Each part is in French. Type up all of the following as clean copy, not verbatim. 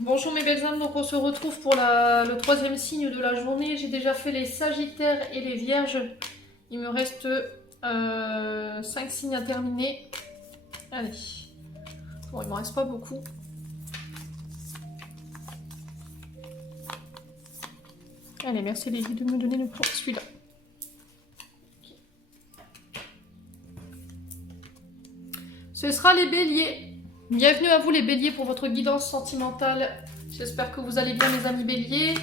Bonjour mes belles âmes, donc on se retrouve pour le troisième signe de la journée. J'ai déjà fait les Sagittaires et les Vierges. Il me reste 5 signes à terminer. Allez. Bon, il m'en reste pas beaucoup. Allez, merci les guides de me donner le pour celui-là. Ce sera les Béliers. Bienvenue à vous les Béliers pour votre guidance sentimentale. J'espère que vous allez bien mes amis Béliers.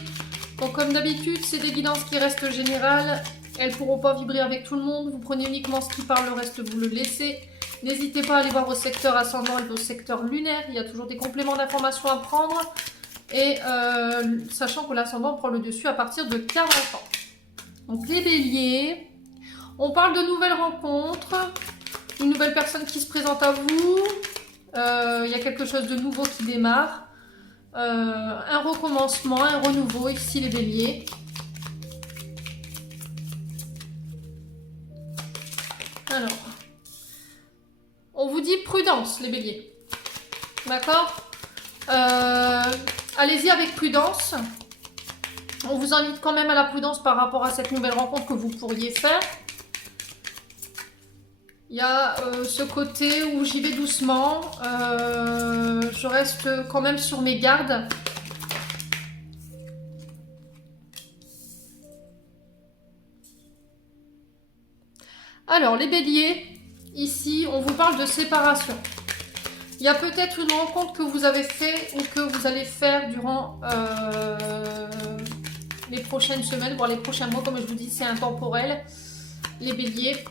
Donc comme d'habitude, c'est des guidances qui restent générales. Elles ne pourront pas vibrer avec tout le monde. Vous prenez uniquement ce qui parle, le reste vous le laissez. N'hésitez pas à aller voir vos secteurs ascendants et vos secteurs lunaires. Il y a toujours des compléments d'informations à prendre. Et sachant que l'ascendant prend le dessus à partir de 40 ans. Donc les Béliers, on parle de nouvelles rencontres. Une nouvelle personne qui se présente à vous. Il y a quelque chose de nouveau qui démarre. Un recommencement, un renouveau, ici les Béliers. Alors, on vous dit prudence les Béliers. D'accord. Allez-y avec prudence. On vous invite quand même à la prudence par rapport à cette nouvelle rencontre que vous pourriez faire. Il y a ce côté où j'y vais doucement. Je reste quand même sur mes gardes. Alors, les Béliers, ici, on vous parle de séparation. Il y a peut-être une rencontre que vous avez fait ou que vous allez faire durant les prochaines semaines, voire les prochains mois. Comme je vous dis, c'est intemporel. Les Béliers.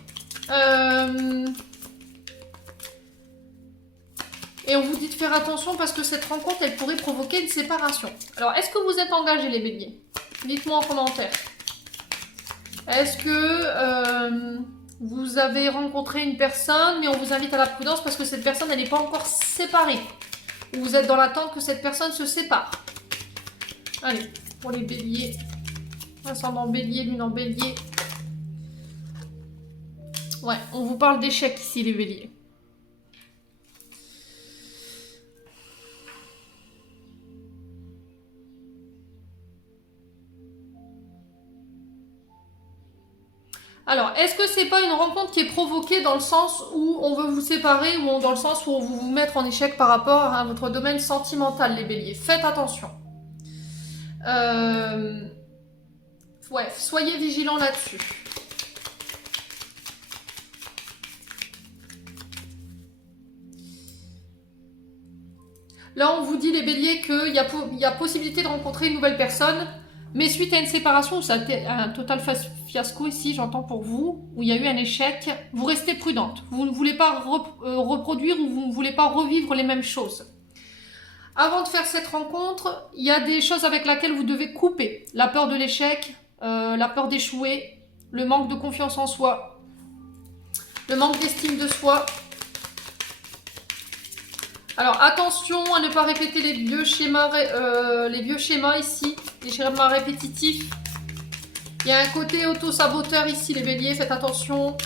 Et on vous dit de faire attention parce que cette rencontre, elle pourrait provoquer une séparation. Alors, est-ce que vous êtes engagés, les Béliers? Dites-moi en commentaire. Est-ce que vous avez rencontré une personne, mais on vous invite à la prudence parce que cette personne, elle n'est pas encore séparée? Ou vous êtes dans l'attente que cette personne se sépare? Allez, pour les Béliers. Ascendant Bélier, lune en Bélier. Ouais, on vous parle d'échec ici, les Béliers. Alors, est-ce que c'est pas une rencontre qui est provoquée dans le sens où on veut vous séparer ou dans le sens où on veut vous mettre en échec par rapport à votre domaine sentimental, les Béliers? Faites attention. Ouais, soyez vigilants là-dessus. Là, on vous dit, les Béliers, qu'il y a possibilité de rencontrer une nouvelle personne, mais suite à une séparation, c'est un total fiasco ici, j'entends pour vous, où il y a eu un échec, vous restez prudente. Vous ne voulez pas reproduire ou vous ne voulez pas revivre les mêmes choses. Avant de faire cette rencontre, il y a des choses avec lesquelles vous devez couper. La peur de l'échec, la peur d'échouer, le manque de confiance en soi, le manque d'estime de soi. Alors attention à ne pas répéter les vieux schémas ici, les schémas répétitifs. Il y a un côté auto-saboteur ici, les Béliers, faites attention.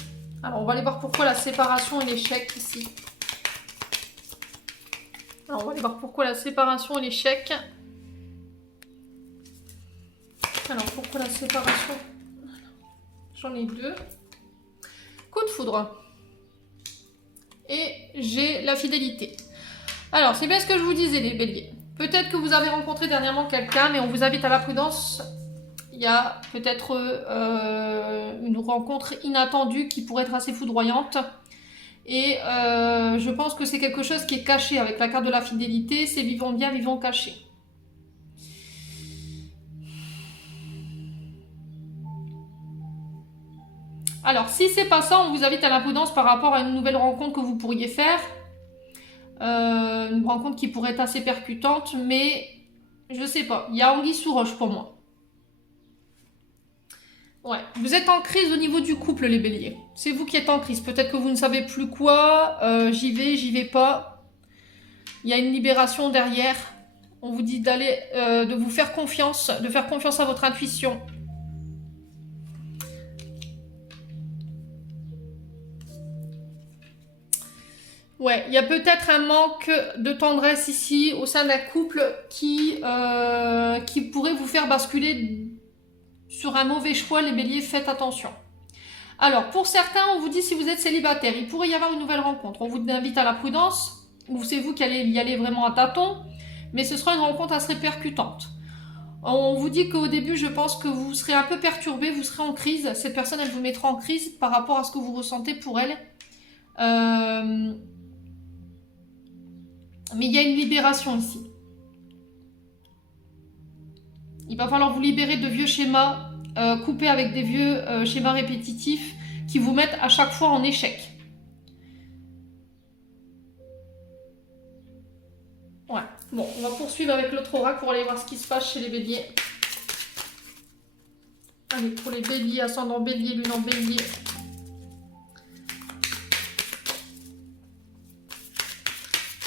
Alors on va aller voir pourquoi la séparation et l'échec ici. Alors on va aller voir pourquoi la séparation et l'échec. Alors pourquoi la séparation? J'en ai deux. Coup de foudre. Et j'ai la fidélité. Alors, c'est bien ce que je vous disais, les Béliers. Peut-être que vous avez rencontré dernièrement quelqu'un, mais on vous invite à la prudence. Il y a peut-être une rencontre inattendue qui pourrait être assez foudroyante. Et je pense que c'est quelque chose qui est caché avec la carte de la fidélité. C'est vivons bien, vivons cachés. Alors, si c'est pas ça, on vous invite à la prudence par rapport à une nouvelle rencontre que vous pourriez faire. Une rencontre qui pourrait être assez percutante, mais je sais pas. Il y a anguille sous roche pour moi. Ouais, vous êtes en crise au niveau du couple, les Béliers. C'est vous qui êtes en crise. Peut-être que vous ne savez plus quoi. J'y vais pas. Il y a une libération derrière. On vous dit d'aller, de vous faire confiance, de faire confiance à votre intuition. Ouais, il y a peut-être un manque de tendresse ici au sein d'un couple qui pourrait vous faire basculer sur un mauvais choix. Les béliers, faites attention. Alors, pour certains, on vous dit si vous êtes célibataire, il pourrait y avoir une nouvelle rencontre. On vous invite à la prudence, ou c'est vous qui allez y aller vraiment à tâtons, mais ce sera une rencontre assez percutante. On vous dit qu'au début, je pense que vous serez un peu perturbé, vous serez en crise. Cette personne, elle vous mettra en crise par rapport à ce que vous ressentez pour elle. Mais il y a une libération ici. Il va falloir vous libérer de vieux schémas, couper avec des vieux schémas répétitifs qui vous mettent à chaque fois en échec. Ouais. Bon, on va poursuivre avec l'autre oracle pour aller voir ce qui se passe chez les béliers. Allez, pour les béliers, ascendant bélier, lune en bélier.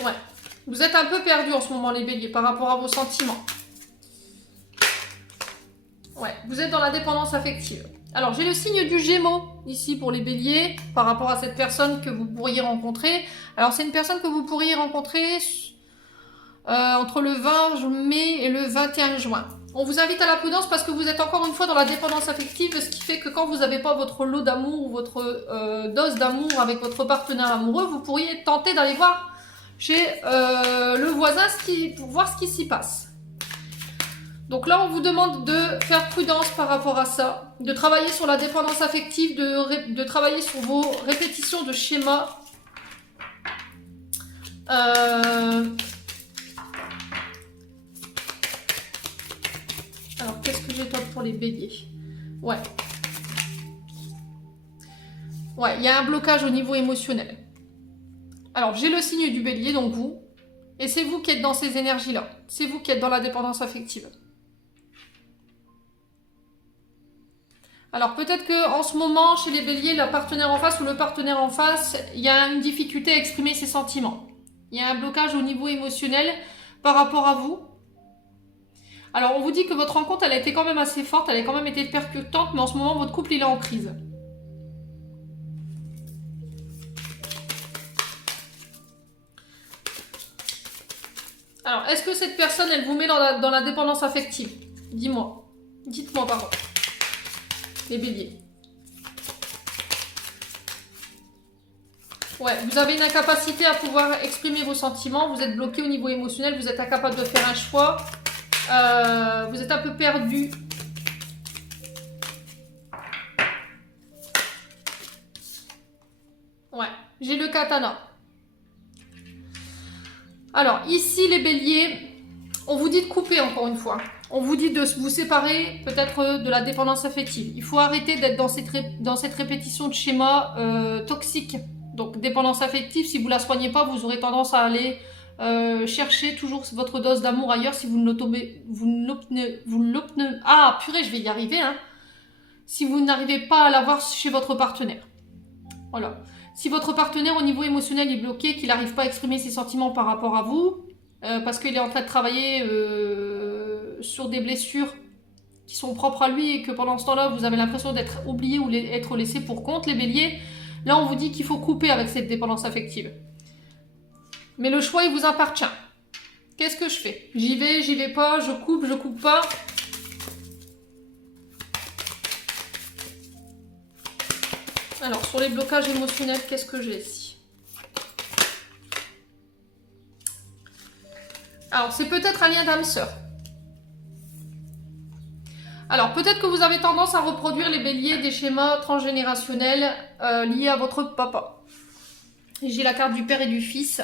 Ouais. Vous êtes un peu perdu en ce moment, les béliers, par rapport à vos sentiments. Ouais, vous êtes dans la dépendance affective. Alors, j'ai le signe du Gémeaux, ici, pour les béliers, par rapport à cette personne que vous pourriez rencontrer. Alors, c'est une personne que vous pourriez rencontrer entre le 20 mai et le 21 juin. On vous invite à la prudence parce que vous êtes encore une fois dans la dépendance affective, ce qui fait que quand vous n'avez pas votre lot d'amour ou votre dose d'amour avec votre partenaire amoureux, vous pourriez tenter d'aller voir chez le voisin pour voir ce qui s'y passe. Donc là, on vous demande de faire prudence par rapport à ça, de travailler sur la dépendance affective, de travailler sur vos répétitions de schémas. Alors, qu'est-ce que j'ai top pour les béliers? Ouais. Ouais, il y a un blocage au niveau émotionnel. Alors, j'ai le signe du bélier, donc vous. Et c'est vous qui êtes dans ces énergies-là. C'est vous qui êtes dans la dépendance affective. Alors, peut-être qu'en ce moment, chez les béliers, la partenaire en face ou le partenaire en face, il y a une difficulté à exprimer ses sentiments. Il y a un blocage au niveau émotionnel par rapport à vous. Alors, on vous dit que votre rencontre, elle a été quand même assez forte, elle a quand même été percutante, mais en ce moment, votre couple, il est en crise. Alors, est-ce que cette personne, elle vous met dans la dépendance affective? Dis-moi. Dites-moi, pardon. Les béliers. Ouais, vous avez une incapacité à pouvoir exprimer vos sentiments, vous êtes bloqué au niveau émotionnel, vous êtes incapable de faire un choix, vous êtes un peu perdu. Ouais, j'ai le katana. Alors, ici, les béliers, on vous dit de couper encore une fois. On vous dit de vous séparer peut-être de la dépendance affective. Il faut arrêter d'être dans cette répétition de schémas toxiques. Donc, dépendance affective, si vous ne la soignez pas, vous aurez tendance à aller chercher toujours votre dose d'amour ailleurs si vous ne l'obtenez. Ah, purée, je vais y arriver, hein. Si vous n'arrivez pas à l'avoir chez votre partenaire. Voilà. Si votre partenaire au niveau émotionnel est bloqué, qu'il n'arrive pas à exprimer ses sentiments par rapport à vous, parce qu'il est en train de travailler sur des blessures qui sont propres à lui et que pendant ce temps-là, vous avez l'impression d'être oublié ou être laissé pour compte, les béliers, là on vous dit qu'il faut couper avec cette dépendance affective. Mais le choix, il vous appartient. Qu'est-ce que je fais? J'y vais pas, je coupe pas. Alors, sur les blocages émotionnels, qu'est-ce que j'ai ici? Alors, c'est peut-être un lien d'âme sœur. Alors, peut-être que vous avez tendance à reproduire les béliers des schémas transgénérationnels liés à votre papa. J'ai la carte du père et du fils.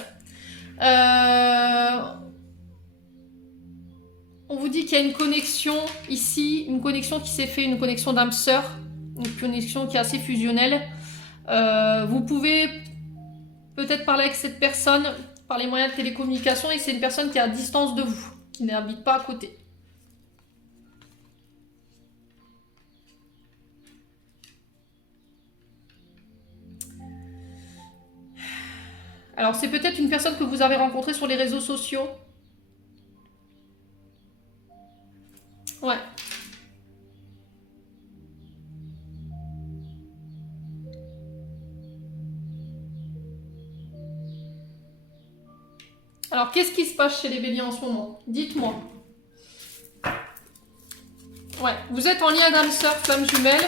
On vous dit qu'il y a une connexion ici, une connexion qui s'est fait, une connexion d'âme sœur, une connexion qui est assez fusionnelle. Vous pouvez peut-être parler avec cette personne par les moyens de télécommunication et c'est une personne qui est à distance de vous, qui n'habite pas à côté. Alors c'est peut-être une personne que vous avez rencontrée sur les réseaux sociaux. Ouais. Alors, qu'est-ce qui se passe chez les béliers en ce moment? Dites-moi. Ouais, vous êtes en lien d'âme sœur, flamme jumelle.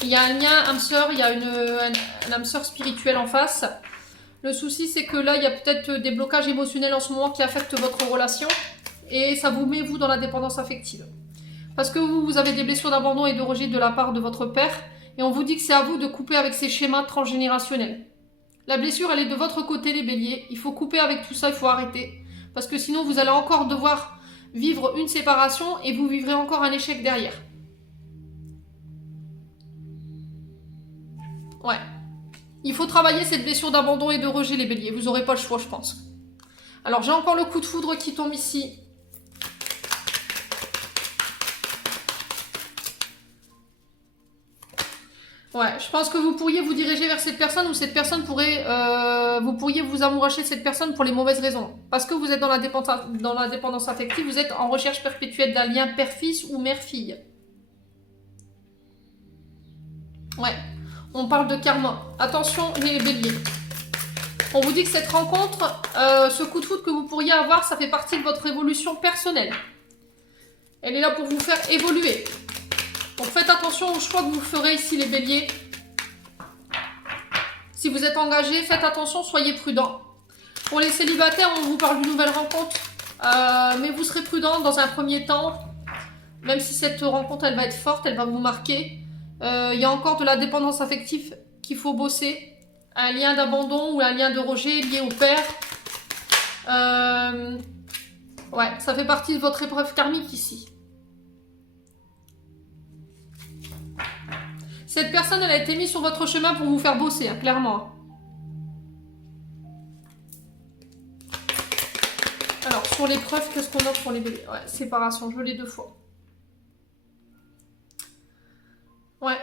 Il y a un lien âme sœur, il y a un âme sœur spirituelle en face. Le souci, c'est que là, il y a peut-être des blocages émotionnels en ce moment qui affectent votre relation. Et ça vous met, vous, dans la dépendance affective. Parce que vous avez des blessures d'abandon et de rejet de la part de votre père. Et on vous dit que c'est à vous de couper avec ces schémas transgénérationnels. La blessure, elle est de votre côté, les béliers. Il faut couper avec tout ça, il faut arrêter. Parce que sinon, vous allez encore devoir vivre une séparation et vous vivrez encore un échec derrière. Ouais. Il faut travailler cette blessure d'abandon et de rejet, les béliers. Vous n'aurez pas le choix, je pense. Alors, j'ai encore le coup de foudre qui tombe ici. Ouais, je pense que vous pourriez vous diriger vers cette personne ou cette personne pourrait... vous pourriez vous amouracher de cette personne pour les mauvaises raisons. Parce que vous êtes dans la dépendance affective, vous êtes en recherche perpétuelle d'un lien père-fils ou mère-fille. Ouais, on parle de karma. Attention les béliers. On vous dit que cette rencontre, ce coup de foudre que vous pourriez avoir, ça fait partie de votre évolution personnelle. Elle est là pour vous faire évoluer. Donc faites attention aux choix que vous ferez ici les béliers. Si vous êtes engagé, faites attention, soyez prudents. Pour les célibataires, on vous parle d'une nouvelle rencontre. Mais vous serez prudents dans un premier temps. Même si cette rencontre, elle va être forte, elle va vous marquer. Il y a encore de la dépendance affective qu'il faut bosser. Un lien d'abandon ou un lien de rejet lié au père. Ouais, ça fait partie de votre épreuve karmique ici. Cette personne, elle a été mise sur votre chemin pour vous faire bosser, hein, clairement. Alors, sur l'épreuve, qu'est-ce qu'on a pour les béliers? Ouais, séparation, je l'ai 2 fois. Ouais.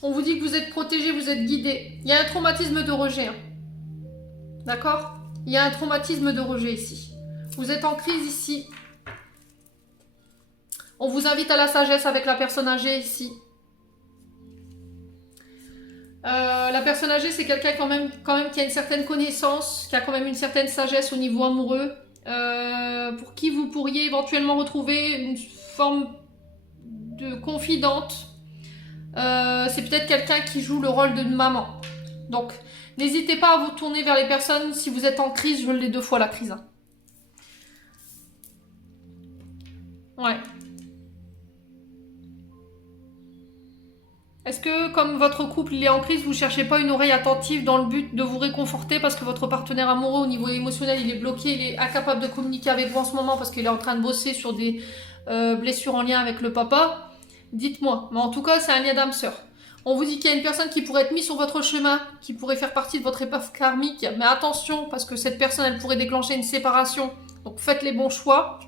On vous dit que vous êtes protégé, vous êtes guidé. Il y a un traumatisme de rejet. Hein. D'accord? Il y a un traumatisme de rejet ici. Vous êtes en crise ici. On vous invite à la sagesse avec la personne âgée ici. La personne âgée, c'est quelqu'un quand même qui a une certaine connaissance, qui a quand même une certaine sagesse au niveau amoureux, pour qui vous pourriez éventuellement retrouver une forme de confidente. C'est peut-être quelqu'un qui joue le rôle d'une maman. Donc, n'hésitez pas à vous tourner vers les personnes si vous êtes en crise. Je l'ai 2 fois la crise. Hein. Ouais. Est-ce que, comme votre couple il est en crise, vous ne cherchez pas une oreille attentive dans le but de vous réconforter parce que votre partenaire amoureux au niveau émotionnel, il est bloqué, il est incapable de communiquer avec vous en ce moment parce qu'il est en train de bosser sur des blessures en lien avec le papa? Dites-moi. Mais en tout cas, c'est un lien d'âme sœur. On vous dit qu'il y a une personne qui pourrait être mise sur votre chemin, qui pourrait faire partie de votre épreuve karmique. Mais attention, parce que cette personne, elle pourrait déclencher une séparation. Donc faites les bons choix.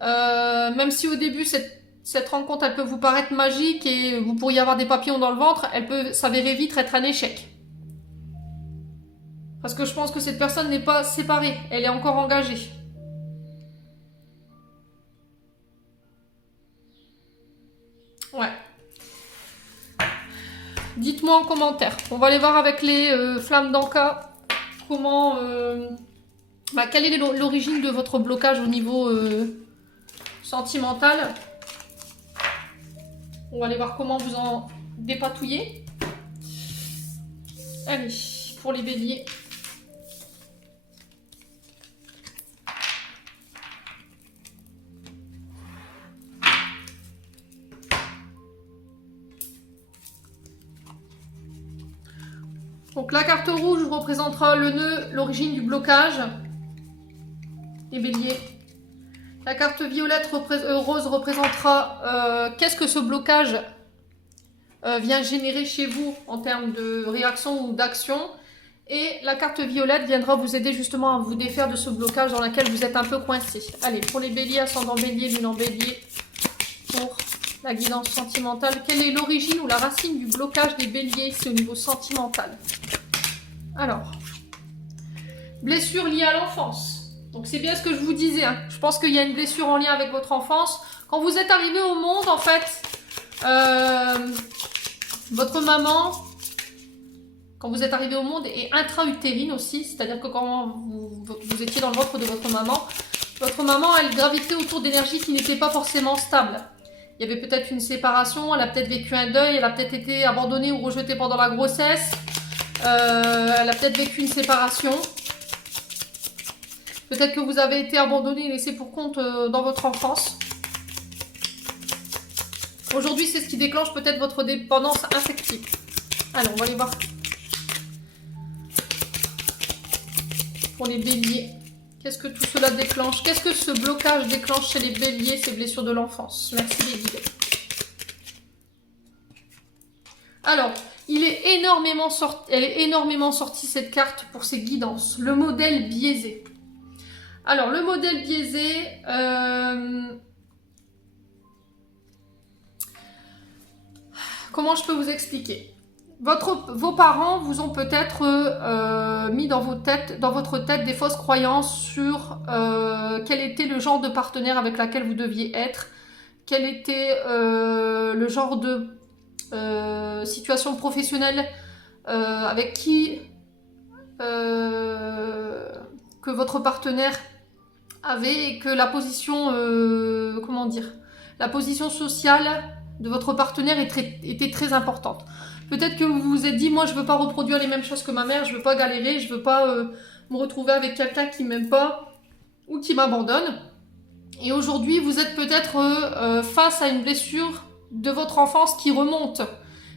Même si au début, cette rencontre, elle peut vous paraître magique et vous pourriez avoir des papillons dans le ventre, elle peut s'avérer vite être un échec. Parce que je pense que cette personne n'est pas séparée, elle est encore engagée. Ouais. Dites-moi en commentaire. On va aller voir avec les flammes d'Anka comment... quelle est l'origine de votre blocage au niveau sentimental. On va aller voir comment vous en dépatouiller. Allez, pour les béliers. Donc la carte rouge représentera le nœud, l'origine du blocage. Les béliers. La carte violette rose représentera qu'est-ce que ce blocage vient générer chez vous en termes de réaction ou d'action. Et la carte violette viendra vous aider justement à vous défaire de ce blocage dans lequel vous êtes un peu coincé. Allez, pour les béliers, ascendant bélier, lune en bélier, pour la guidance sentimentale. Quelle est l'origine ou la racine du blocage des béliers? C'est au niveau sentimental. Alors, blessure liée à l'enfance. Donc c'est bien ce que je vous disais, hein. Je pense qu'il y a une blessure en lien avec votre enfance. Quand vous êtes arrivé au monde, en fait, votre maman, quand vous êtes arrivé au monde, est intra-utérine aussi. C'est-à-dire que quand vous étiez dans le ventre de votre maman, elle gravitait autour d'énergies qui n'étaient pas forcément stables. Il y avait peut-être une séparation, elle a peut-être vécu un deuil, elle a peut-être été abandonnée ou rejetée pendant la grossesse. Elle a peut-être vécu une séparation. Peut-être que vous avez été abandonné et laissé pour compte dans votre enfance. Aujourd'hui, c'est ce qui déclenche peut-être votre dépendance affective. Alors, on va aller voir. Pour les béliers, qu'est-ce que tout cela déclenche? Qu'est-ce que ce blocage déclenche chez les béliers, ces blessures de l'enfance? Merci les guides. Alors, elle est énormément sortie cette carte pour ses guidances. Le modèle biaisé. Alors, le modèle biaisé, comment je peux vous expliquer? Vos parents vous ont peut-être mis dans votre tête des fausses croyances sur quel était le genre de partenaire avec laquelle vous deviez être, quel était le genre de situation professionnelle avec qui que votre partenaire avait et que la position, comment dire, la position sociale de votre partenaire était très importante. Peut-être que vous vous êtes dit, moi je veux pas reproduire les mêmes choses que ma mère, je veux pas galérer, je veux pas me retrouver avec quelqu'un qui m'aime pas ou qui m'abandonne. Et aujourd'hui, vous êtes peut-être face à une blessure de votre enfance qui remonte,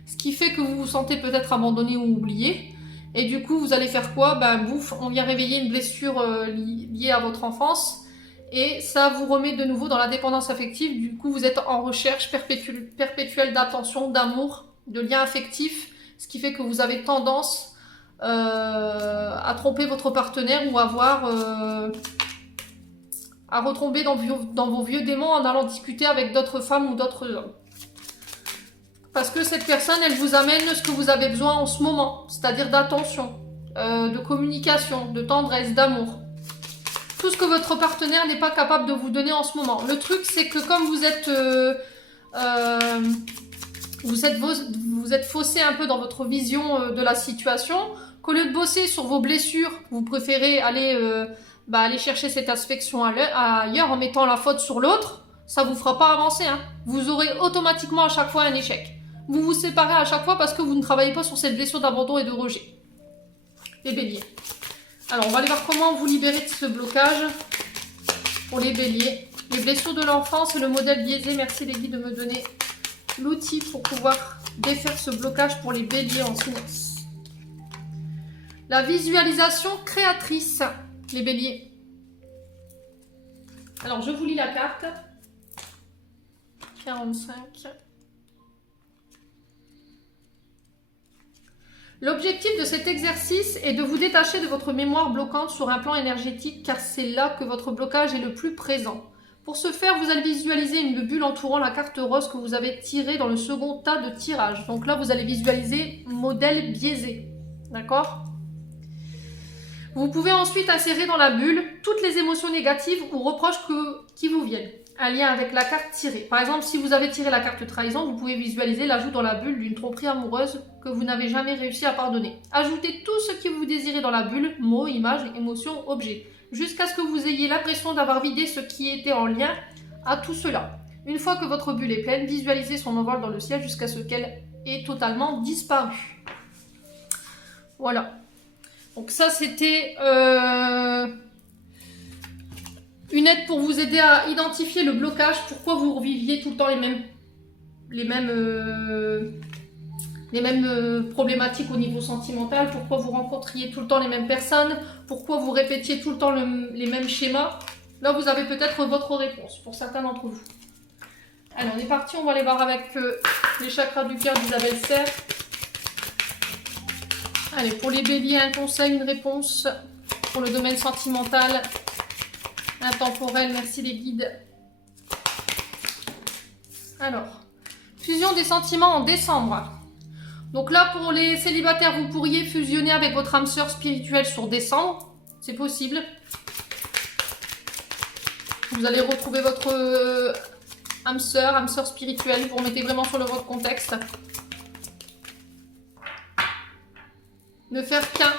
ce qui fait que vous vous sentez peut-être abandonné ou oublié. Et du coup, vous allez faire quoi? Ben, bouf, on vient réveiller une blessure liée à votre enfance. Et ça vous remet de nouveau dans la dépendance affective. Du coup, vous êtes en recherche perpétuelle d'attention, d'amour, de liens affectifs. Ce qui fait que vous avez tendance à tromper votre partenaire ou à retomber dans vos vieux démons en allant discuter avec d'autres femmes ou d'autres hommes. Parce que cette personne, elle vous amène ce que vous avez besoin en ce moment, c'est-à-dire d'attention, de communication, de tendresse, d'amour. Tout ce que votre partenaire n'est pas capable de vous donner en ce moment. Le truc, c'est que comme vous êtes faussé un peu dans votre vision de la situation, qu'au lieu de bosser sur vos blessures, vous préférez aller chercher cette affection ailleurs en mettant la faute sur l'autre, ça vous fera pas avancer, hein. Vous aurez automatiquement à chaque fois un échec. Vous vous séparez à chaque fois parce que vous ne travaillez pas sur cette blessure d'abandon et de rejet. Les béliers. Alors, on va aller voir comment vous libérer de ce blocage pour les béliers. Les blessures de l'enfance et le modèle biaisé. Merci les guides de me donner l'outil pour pouvoir défaire ce blocage pour les béliers en silence. La visualisation créatrice, les béliers. Alors, je vous lis la carte. 45. L'objectif de cet exercice est de vous détacher de votre mémoire bloquante sur un plan énergétique car c'est là que votre blocage est le plus présent. Pour ce faire, vous allez visualiser une bulle entourant la carte rose que vous avez tirée dans le second tas de tirage. Donc là, vous allez visualiser modèle biaisé. D'accord ? Vous pouvez ensuite insérer dans la bulle toutes les émotions négatives ou reproches qui vous viennent. Un lien avec la carte tirée. Par exemple, si vous avez tiré la carte trahison, vous pouvez visualiser l'ajout dans la bulle d'une tromperie amoureuse que vous n'avez jamais réussi à pardonner. Ajoutez tout ce que vous désirez dans la bulle, mots, images, émotions, objets, jusqu'à ce que vous ayez l'impression d'avoir vidé ce qui était en lien à tout cela. Une fois que votre bulle est pleine, visualisez son envol dans le ciel jusqu'à ce qu'elle ait totalement disparu. Voilà. Donc ça, c'était une aide pour vous aider à identifier le blocage, pourquoi vous reviviez tout le temps les mêmes problématiques au niveau sentimental, pourquoi vous rencontriez tout le temps les mêmes personnes, pourquoi vous répétiez tout le temps les mêmes schémas. Là, vous avez peut-être votre réponse pour certains d'entre vous. Alors, on est parti, on va aller voir avec les chakras du cœur d'Isabelle Serre. Allez, pour les béliers, un conseil, une réponse pour le domaine sentimental. Intemporel, merci les guides. Alors, fusion des sentiments en décembre. Donc là, pour les célibataires, vous pourriez fusionner avec votre âme sœur spirituelle sur décembre. C'est possible. Vous allez retrouver votre âme sœur spirituelle. Vous remettez vraiment sur le votre contexte. Ne faire qu'un.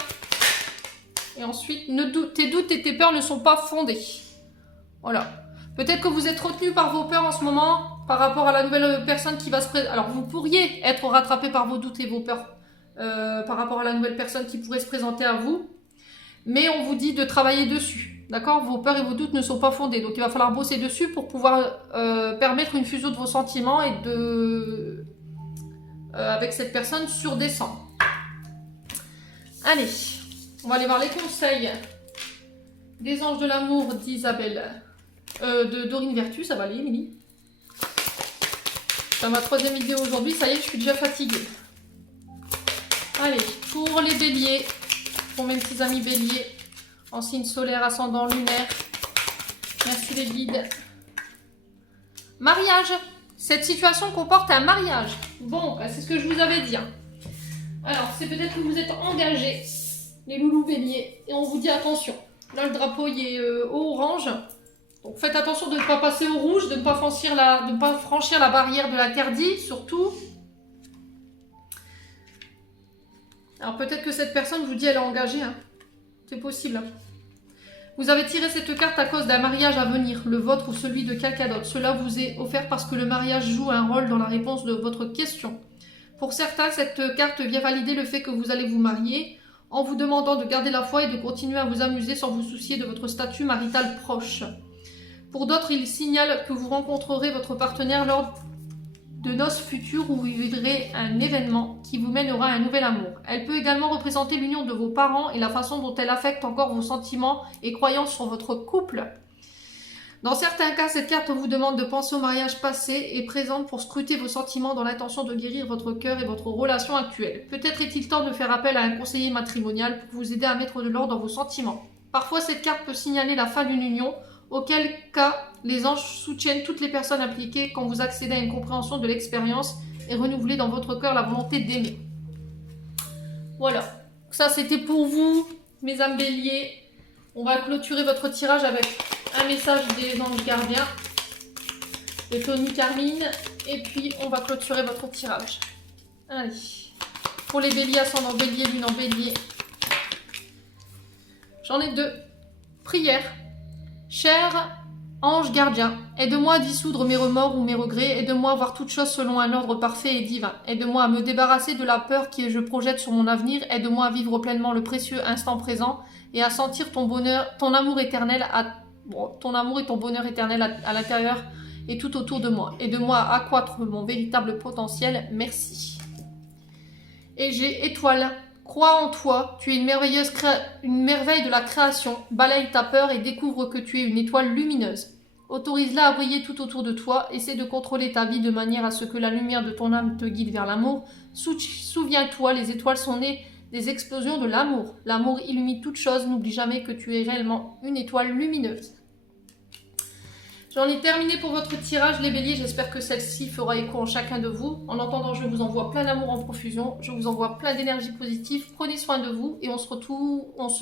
Et ensuite, tes doutes et tes peurs ne sont pas fondés. Voilà. Peut-être que vous êtes retenu par vos peurs en ce moment, par rapport à la nouvelle personne qui va se présenter. Alors, vous pourriez être rattrapé par vos doutes et vos peurs, par rapport à la nouvelle personne qui pourrait se présenter à vous. Mais on vous dit de travailler dessus. D'accord? Vos peurs et vos doutes ne sont pas fondés. Donc, il va falloir bosser dessus pour pouvoir permettre une fusion de vos sentiments et de... avec cette personne sur décembre. Allez, on va aller voir les conseils des anges de l'amour d'Isabelle. De Dorine Vertu, ça va aller, Émilie. C'est ma 3e vidéo aujourd'hui, ça y est, je suis déjà fatiguée. Allez, pour les béliers, pour mes petits amis béliers, en signe solaire, ascendant, lunaire. Merci les guides. Mariage. Cette situation comporte un mariage. Bon, bah, c'est ce que je vous avais dit. Hein. Alors, c'est peut-être que vous êtes engagés, les loulous béliers, et on vous dit attention. Là, le drapeau il est orange. Donc faites attention de ne pas passer au rouge, de ne pas franchir la barrière de l'interdit, surtout. Alors peut-être que cette personne vous dit elle est engagée. Hein. C'est possible. Hein. Vous avez tiré cette carte à cause d'un mariage à venir, le vôtre ou celui de quelqu'un d'autre. Cela vous est offert parce que le mariage joue un rôle dans la réponse de votre question. Pour certains, cette carte vient valider le fait que vous allez vous marier en vous demandant de garder la foi et de continuer à vous amuser sans vous soucier de votre statut marital proche. Pour d'autres, il signale que vous rencontrerez votre partenaire lors de noces futures où vous vivrez un événement qui vous mènera à un nouvel amour. Elle peut également représenter l'union de vos parents et la façon dont elle affecte encore vos sentiments et croyances sur votre couple. Dans certains cas, cette carte vous demande de penser au mariage passé et présent pour scruter vos sentiments dans l'intention de guérir votre cœur et votre relation actuelle. Peut-être est-il temps de faire appel à un conseiller matrimonial pour vous aider à mettre de l'ordre dans vos sentiments. Parfois, cette carte peut signaler la fin d'une union, auquel cas les anges soutiennent toutes les personnes impliquées quand vous accédez à une compréhension de l'expérience et renouvelez dans votre cœur la volonté d'aimer. Voilà, ça c'était pour vous, mes âmes béliers. On va clôturer votre tirage avec un message des anges gardiens de Tony Carmine et puis on va clôturer votre tirage. Allez, pour les béliers, ascendant bélier, lune en bélier. J'en ai 2. Prière. Cher ange gardien, aide-moi à dissoudre mes remords ou mes regrets, aide-moi à voir toutes choses selon un ordre parfait et divin, aide-moi à me débarrasser de la peur que je projette sur mon avenir, aide-moi à vivre pleinement le précieux instant présent et à sentir ton bonheur, ton amour éternel, ton amour et ton bonheur éternel à l'intérieur et tout autour de moi, aide-moi à accroître mon véritable potentiel, merci. Et j'ai étoile. Crois en toi, tu es une merveille de la création. Balaye ta peur et découvre que tu es une étoile lumineuse. Autorise-la à briller tout autour de toi. Essaie de contrôler ta vie de manière à ce que la lumière de ton âme te guide vers l'amour. Souviens-toi, les étoiles sont nées des explosions de l'amour. L'amour illumine toute chose. N'oublie jamais que tu es réellement une étoile lumineuse. J'en ai terminé pour votre tirage, les béliers. J'espère que celle-ci fera écho en chacun de vous. En attendant, je vous envoie plein d'amour en profusion. Je vous envoie plein d'énergie positive. Prenez soin de vous et on se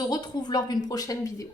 retrouve lors d'une prochaine vidéo.